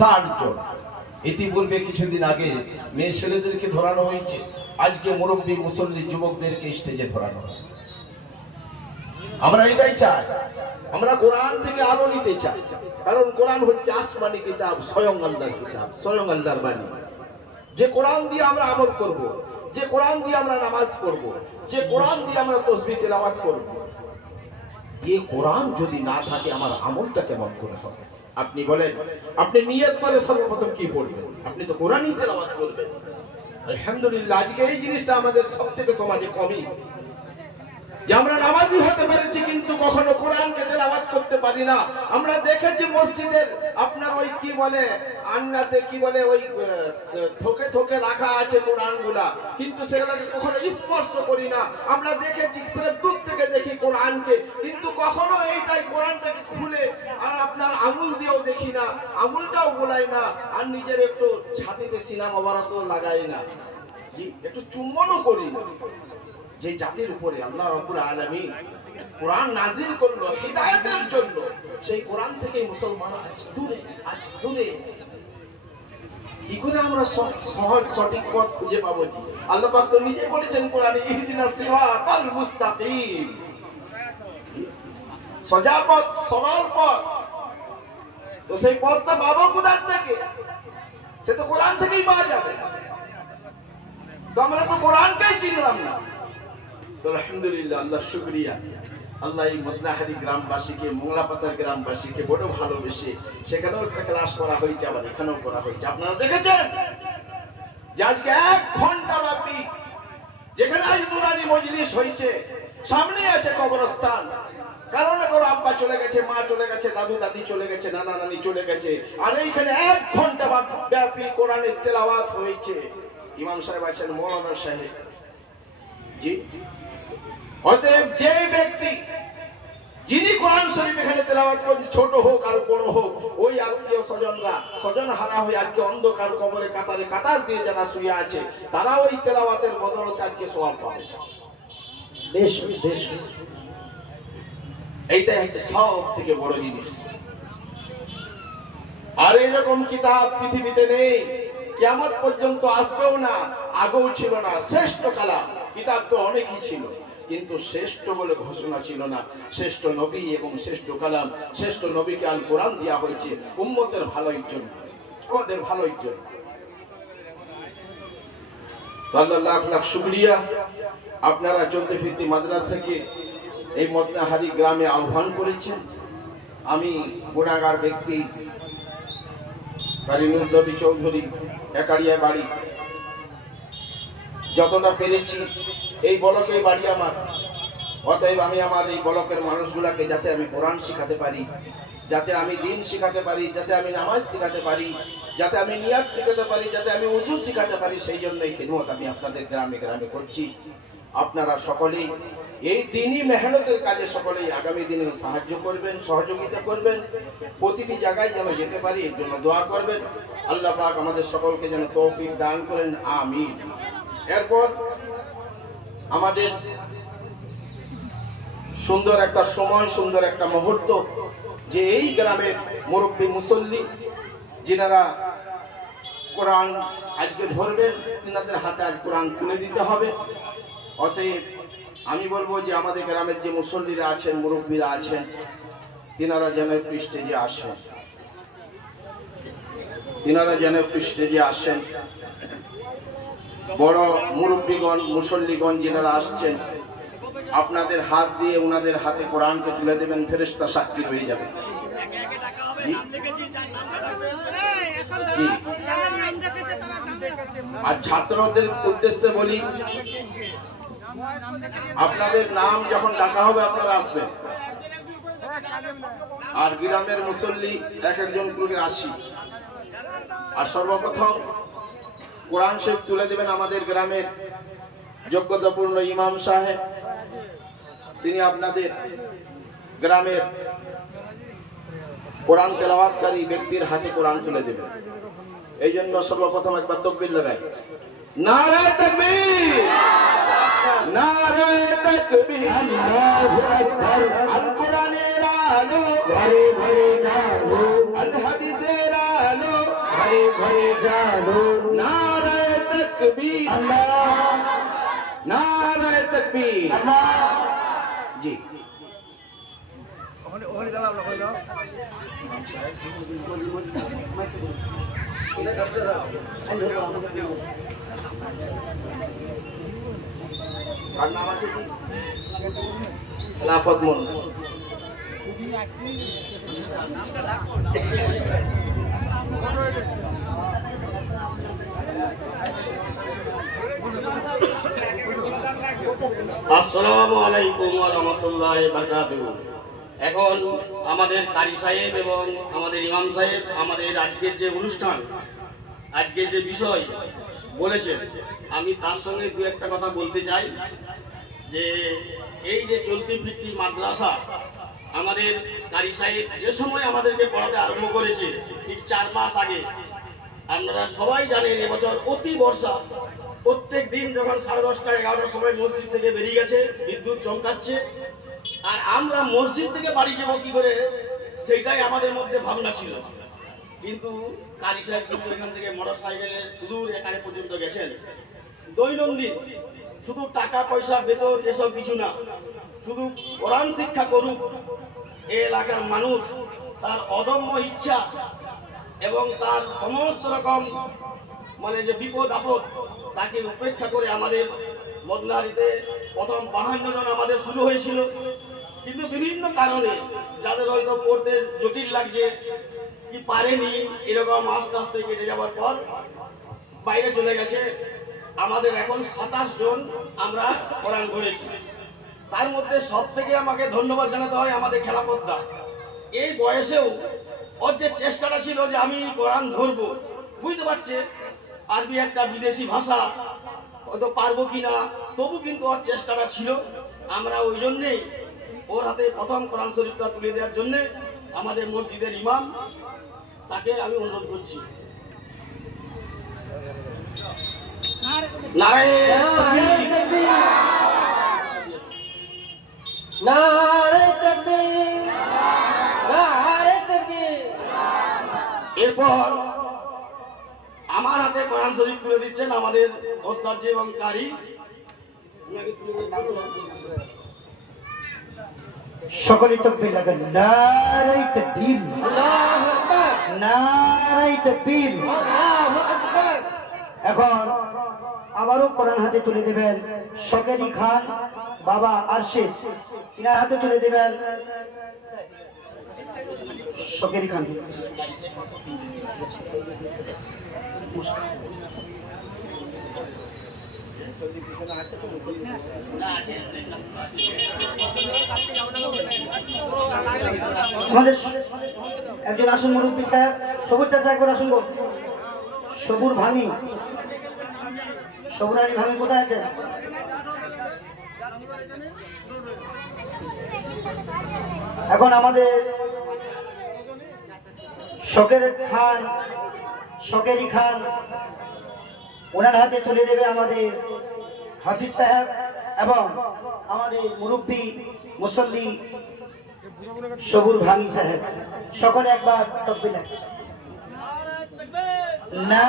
ষাট জন। ইতিপূর্বে কিছুদিন আগে মেয়ে ছেলেদেরকে ধরানো হয়েছে। আজকে মুরব্বী মুসল্লি যুবকদেরকে স্টেজে ধরানো হয় আমরা এটাই চাই। আমরা কোরআন থেকে আলো নিতে চাই। কারণ কোরআন হচ্ছে আসমানি কিতাব, স্বয়ং আল্লাহর কিতাব, স্বয়ং আল্লাহর বাণী। যে কোরআন দিয়ে আমরা আমল করব, যে কোরআন দিয়ে আমরা নামাজ পড়ব, যে কোরআন দিয়ে আমরা তসবি তেলাওয়াত করব। যে কোরআন যদি না থাকে, আমার আমলটা কেমন করে হবে? আপনি বলেন, আপনি নিয়ত করে সর্বপ্রথম কি পড়বেন? আপনি তো কোরআনই তেলাওয়াত করবেন। আলহামদুলিল্লাহ, আজকে এই জিনিসটা আমাদের সব থেকে সমাজে কমই। আমরা নামাজি হতে পেরেছি, কিন্তু কখনো কোরআনকে তেলাওয়াত করতে পারি না। আমরা দেখেছি মসজিদের, আপনার ওই কি বলে, আন্নাতে কি বলে, ওই থোকে থোকে রাখা আছে কোরআনগুলা। কিন্তু সেগুলোকে কখনো স্পর্শ করি না। আমরা দেখেছি, সেটা দূর থেকে দেখি কোরআনকে। কিন্তু কখনো এইটাই কোরআনটাকে খুলে আর আপনার আঙুল দিয়েও দেখি না, আঙুলটাও গোলাই না, আর নিজের একটু ছাতিতে সিনেমা বারাতও লাগাই না। একটু চুম্বনও করি না। যে জাতির উপরে আল্লাহ রব্বুল আলামিন কোরআন নাজিল করল হিদায়াতের জন্য, সেই কোরআন থেকে মুসলমান আজ দূরে আজ দূরে। কি করে আমরা সহজ, সঠিক পথ খুঁজে পাবো? আল্লাহ পাক নিজে বলেছেন কোরআনে, ইহদিনা সিরাতাল মুস্তাকিম। সোজা পথ সরল পথ। তো সেই পথটা পাবো কোথার থেকে? সে তো কোরআন থেকেই পাওয়া যাবে। তো আমরা তো কোরআনকেই চিনলাম না। আলহামদুলিল্লাহ, আল্লাহ শুক্রিয়া। আল্লাহ এই মদনাহারি গ্রামবাসীকে মোংলাপাতার গ্রামবাসীকে বড় ভালোবেসে সেখানেও একটা ক্লাস করা হয়েছে, আবার এখানেও করা হয়েছে। আপনারা দেখেছেন? যে আজকে এক ঘণ্টা ব্যাপী যেখানে আজ নুরানি মজলিস হয়েছে সামনে আছে কবরস্থান। কারও না কারও আব্বা চলে গেছে, মা চলে গেছে, দাদু দাদি চলে গেছে, নানা নানি চলে গেছে। আর এইখানে এক ঘণ্টা ব্যাপী কোরআনের তেলাওয়াত হয়েছে। ইমাম সাহেব আছেন, মৌলানা সাহেব। জি? অতএব যে ব্যক্তি যিনি কোরআন শরীফ এখানে তেলাওয়াত করেন ছোট হোক আর বড় হোক ওই আত্মীয় স্বজনরা স্বজন হারা হয়ে আজকে অন্ধকার কবরে কাতারে কাতার দিয়ে যারা শুয়ে আছে তারা ওই তেলাওয়াতের বদলতে আজকে সোয়াল পাবে। বেশ বেশ এইটাই হচ্ছে সব থেকে বড় জিনিস। আর এরকম কিতাব পৃথিবীতে নেই কেমন পর্যন্ত আসবেও না আগেও ছিল না শ্রেষ্ঠ কালা কিতাব তো অনেকই ছিল। কিন্তু শ্রেষ্ঠ বলে ঘোষণা ছিল না। শ্রেষ্ঠ নবী এবং শ্রেষ্ঠ কালাম, শ্রেষ্ঠ নবীকে আল কোরআন দেওয়া হয়েছে। উম্মতের ভালোই জন্য, আমাদের ভালোই জন্য। লাখ লাখ শুক্রিয়া। আপনারা চলতে ফিরতে মাদ্রাসাকে এই মদনাহারি গ্রামে আহ্বান করেছেন। আমি গুণাগার ব্যক্তি নবী চৌধুরী একারিয়া বাড়ি যতটা পেরেছি, এই বলকে বাড়ি আমার। অতএব আমি আমার এই বলকের মানুষগুলাকে যাতে আমি কোরআন শিখাতে পারি, যাতে আমি দিন শিখাতে পারি, যাতে আমি নামাজ শিখাতে পারি, যাতে আমি নিয়াজ শিখাতে পারি, যাতে আমি উজু শিখাতে পারি, সেই জন্য এই খেদমত আমি আপনাদের গ্রামে গ্রামে করছি। আপনারা সকলেই এই দিনই মেহনতের কাজে সকলেই আগামী দিনে সাহায্য করবেন, সহযোগিতা করবেন। প্রতিটি জায়গায় যেন যেতে পারি, এর জন্য দোয়া করবেন। আল্লাহ পাক আমাদের সকলকে যেন তৌফিক দান করেন, আমিন। এরপর আমাদের সুন্দর একটা সময়, সুন্দর একটা মুহূর্ত যে এই গ্রামের মুরব্বী মুসল্লি যিনারা কোরআন আজকে ধরবেন, তিনাদের হাতে আজ কোরআন তুলে দিতে হবে। অতএব আমি বলব যে আমাদের গ্রামের যে মুসল্লিরা আছেন, মুরব্বীরা আছেন, তিনারা যেন পৃষ্ঠে যে আসেন। তিনারা যেন পৃষ্ঠে যে আসেন। বড় মুরব্বীগণ, মুসল্লিগণ যেনারা আসছেন, আপনাদের হাত দিয়ে ওনাদের হাতে কোরআনকে তুলে দেবেন, ফেরেশতা সাক্ষী হয়ে যাবে। আর ছাত্রদের উদ্দেশ্যে বলি, আপনাদের নাম যখন ডাকা হবে, আপনারা আসবেন। আর গ্রামের মুসল্লি, এক একজন আসি। আর সর্বপ্রথম কোরআন শরীফ তুলে দেবেন আমাদের গ্রামের যোগ্যতাপূর্ণ ইমাম সাহেব। তিনি আপনাদের গ্রামের কোরআন তেলাওয়াতকারী ব্যক্তির হাতে কোরআন তুলে দেবেন। এই জন্য সর্বপ্রথম একবার তকবির লাগাই। নারায় তাকবীর! নারায় তাকবীর! আল্লাহু আকবার আল। কোরআনের আলো ঘরে ঘরে জানো আল হাদিসের আলো। ঘরে ঘরে জানো। নারায় তকবীর আল্লাহ নারায় তকবীর আল্লাহ জি কার নাম আছে কি লাফত মন আসসালামু আলাইকুম রাহমাতুল্লাহি ওয়া বারাকাতুহু। এখন আমাদের কারি সাহেব এবং আমাদের ইমাম সাহেব আমাদের আজকের যে অনুষ্ঠান আজকে যে বিষয় বলেছেন, আমি তার সঙ্গে দু একটা কথা বলতে চাই, যে এই যে চলতি বৃত্তি মাদ্রাসা, আমাদের কারি সাহেব যে সময় আমাদেরকে পড়াতে আরম্ভ করেছে, ঠিক চার মাস আগে, আপনারা সবাই জানেন এবছর অতি বর্ষা প্রত্যেক দিন যখন সাড়ে দশটা, এগারোটার সময় মসজিদ থেকে বেরিয়ে গেছে, বিদ্যুৎ চমকাচ্ছে, আর আমরা মসজিদ থেকে বাড়ি যাব কি করে সেটাই আমাদের মধ্যে ভাবনা ছিল। কিন্তু কারি সাহেব কিন্তু এখান থেকে মোটর সাইকেলে সুদূর এখানে পর্যন্ত গেছেন। দৈনন্দিন, শুধু টাকা, পয়সা, বেতন, এসব কিছু না, শুধু কোরআন শিক্ষা করুক, এ এলাকার মানুষ, তার অদম্য ইচ্ছা এবং তার সমস্ত রকম মানে যে বিপদ আপদ তাকে উপেক্ষা করে আমাদের মদনারিতে প্রথম বাহান্ন জন আমাদের শুরু হয়েছিল। কিন্তু বিভিন্ন কারণে যাদের হয়তো পড়তে জটিল লাগছে, কি পারেনি, এরকম আস্তে আস্তে কেটে যাওয়ার পর বাইরে চলে গেছে। আমাদের এখন সাতাশ জন আমরা কোরআন ধরেছি তার মধ্যে সব থেকে আমাকে ধন্যবাদ জানাতে হয় আমাদের খেলাপদ্দা। এই বয়সেও ওর যে চেষ্টাটা ছিল যে আমি কোরআন ধরবো, বুঝতে পারছে? আরবি একটা বিদেশি ভাষা হয়তো পারব কিনা তবু কিন্তু ওর চেষ্টাটা ছিল। আমরা ওই জন্যেই ওর হাতে প্রথম কোরআন শরীফটা তুলে দেওয়ার জন্যে আমাদের মসজিদের ইমাম তাকে আমি অনুরোধ করছি। এরপর হাতে কোরআন শরীফ তুলে দিচ্ছেন আমাদের ওস্তাদজি এবং কারি। সকলে তকবীর লাগান নারে তাকবীর। আল্লাহু আকবার। নারে তাকবীর। আল্লাহু আকবার। এখন আবারও কোরআন হাতে তুলে দেবেন শকেরি খান বাবা আরশেদ ইনার হাতে তুলে দেবেন শকেরি খান একজন আসুন মুরব্বী সাহেব সবুজ চাচা একবার আসুন সবুর ভাঙি। সবুর আলী ভাঙি কোথায় আছেন? এখন আমাদের শকের খান শকেরি খান, ওনার হাতে তুলে দেবে আমাদের হাফিজ সাহেব এবং আমাদের মুরব্বী মুসল্লি সবুর ভাঙি সাহেব। সকলে একবার তকবির না